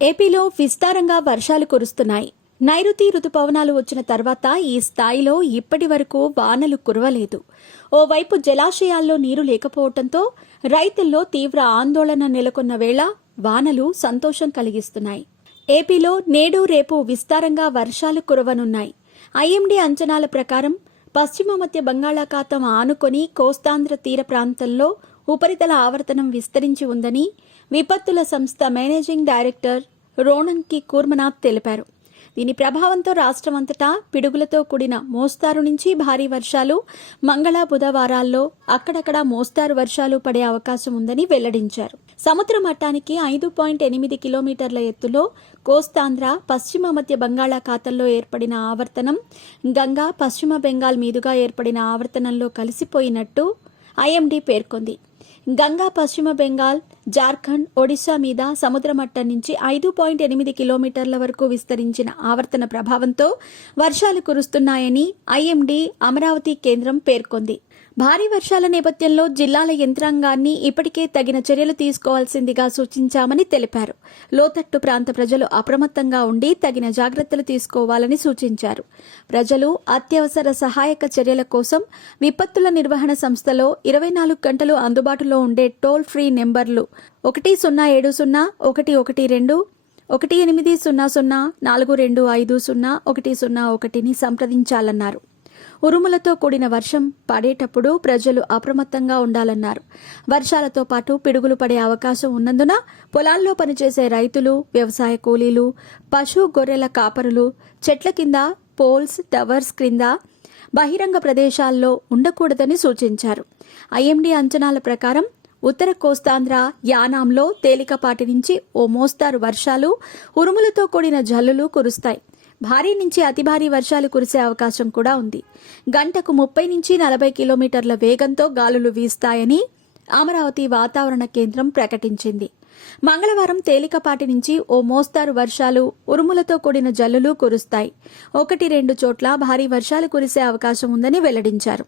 ఏపీలో విస్తారంగా వర్షాలు కురుస్తున్నాయి. నైరుతి రుతుపవనాలు వచ్చిన తర్వాత ఈ స్థాయిలో ఇప్పటి వరకు వానలు కురవలేదు. ఓవైపు జలాశయాల్లో నీరు లేకపోవడంతో రైతుల్లో తీవ్ర ఆందోళన నెలకొన్న వేళ వానలు సంతోషం కలిగిస్తున్నాయి. ఏపీలో నేడు రేపు విస్తారంగా వర్షాలు కురవనున్నాయి. ఐఎండీ అంచనాల ప్రకారం పశ్చిమ మధ్య బంగాళాఖాతం ఆనుకొని కోస్తాంధ్ర తీర ప్రాంతంలో ఉపరితల ఆవర్తనం విస్తరించి ఉందని విపత్తుల సంస్థ మేనేజింగ్ డైరెక్టర్ రోణంకి కూర్మనాథ్ తెలిపారు. దీని ప్రభావంతో రాష్ట్రమంతటా పిడుగులతో కూడిన మోస్తారు నుంచి భారీ వర్షాలు, మంగళ బుధవారాల్లో అక్కడక్కడ మోస్తారు వర్షాలు పడే అవకాశం ఉందని వెల్లడించారు. సముద్ర మట్టానికి 5.8 కిలోమీటర్ల ఎత్తులో కోస్తాంధ్ర పశ్చిమ మధ్య బంగాళాఖాతంలో ఏర్పడిన ఆవర్తనం గంగా పశ్చిమ బెంగాల్ మీదుగా ఏర్పడిన ఆవర్తనంలో కలిసిపోయినట్టు ఐఎండీ పేర్కొంది. గంగా పశ్చిమ బెంగాల్, జార్ఖండ్, ఒడిశా మీద సముద్ర మట్టం నుంచి 5.8 కిలోమీటర్ల వరకు విస్తరించిన ఆవర్తన ప్రభావంతో వర్షాలు కురుస్తున్నాయని ఐఎండీ అమరావతి కేంద్రం పేర్కొంది. భారీ వర్షాల నేపథ్యంలో జిల్లాల యంత్రాంగాన్ని ఇప్పటికే తగిన చర్యలు తీసుకోవాల్సిందిగా సూచించామని తెలిపారు. లోతట్టు ప్రాంత ప్రజలు అప్రమత్తంగా ఉండి తగిన జాగ్రత్తలు తీసుకోవాలని సూచించారు. ప్రజలు అత్యవసర సహాయక చర్యల కోసం విపత్తుల నిర్వహణ సంస్థలో 24 గంటలు అందుబాటులో ఉండే టోల్ ఫ్రీ నెంబర్లు 1070 112 1800 4250 101ని సంప్రదించాలన్నారు. ఉరుములతో కూడిన వర్షం పడేటప్పుడు ప్రజలు అప్రమత్తంగా ఉండాలన్నారు. వర్షాలతో పాటు పిడుగులు పడే అవకాశం ఉన్నందున పొలాల్లో పనిచేసే రైతులు, వ్యవసాయ కూలీలు, పశు గొర్రెల కాపరులు చెట్ల కింద, పోల్స్, టవర్స్ క్రింద బహిరంగ ప్రదేశాల్లో ఉండకూడదని సూచించారు. ఐఎండీ అంచనాల ప్రకారం ఉత్తర కోస్తాంధ్ర, యానాంలో తేలికపాటి నుంచి ఓ మోస్తారు వర్షాలు, ఉరుములతో కూడిన జల్లులు కురుస్తాయి. భారీ నుంచి అతి భారీ వర్షాలు కురిసే అవకాశం కూడా ఉంది. గంటకు 30 నుంచి 40 కిలోమీటర్ల వేగంతో గాలులు వీస్తాయని అమరావతి వాతావరణ కేంద్రం ప్రకటించింది. మంగళవారం తేలికపాటి నుంచి ఓ మోస్తారు వర్షాలు, ఉరుములతో కూడిన జల్లులు కురుస్తాయి. 1-2 చోట్ల భారీ వర్షాలు కురిసే అవకాశం ఉందని వెల్లడించారు.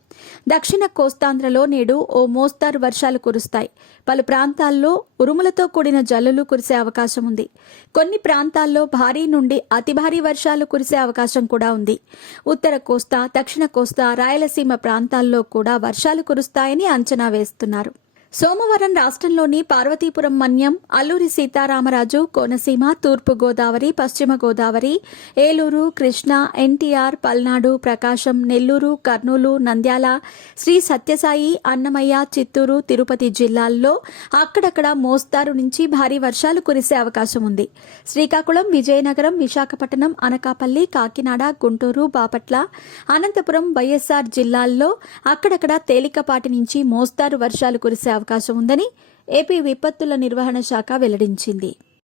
దక్షిణ కోస్తాంధ్రలో నేడు ఓ మోస్తారు వర్షాలు కురుస్తాయి. పలు ప్రాంతాల్లో ఉరుములతో కూడిన జల్లులు కురిసే అవకాశం ఉంది. కొన్ని ప్రాంతాల్లో భారీ నుండి అతి భారీ వర్షాలు కురిసే అవకాశం కూడా ఉంది. ఉత్తర కోస్తా, దక్షిణ కోస్తా, రాయలసీమ ప్రాంతాల్లో కూడా వర్షాలు కురుస్తాయని అంచనా వేస్తున్నారు. సోమవారం రాష్ట్రంలోని పార్వతీపురం మన్యం, అల్లూరి సీతారామరాజు, కోనసీమ, తూర్పు గోదావరి, పశ్చిమ గోదావరి, ఏలూరు, కృష్ణా, ఎన్టీఆర్, పల్నాడు, ప్రకాశం, నెల్లూరు, కర్నూలు, నంద్యాల, శ్రీ సత్యసాయి, అన్నమయ్య, చిత్తూరు, తిరుపతి జిల్లాల్లో అక్కడక్కడ మోస్తారు నుంచి భారీ వర్షాలు కురిసే అవకాశం ఉంది. శ్రీకాకుళం, విజయనగరం, విశాఖపట్నం, అనకాపల్లి, కాకినాడ, గుంటూరు, బాపట్ల, అనంతపురం, వైఎస్ఆర్ జిల్లాల్లో అక్కడక్కడ తేలికపాటి నుంచి మోస్తారు వర్షాలు కురిసే అవకాశం ఉందని ఏపీ విపత్తుల నిర్వహణ శాఖ వెల్లడించింది.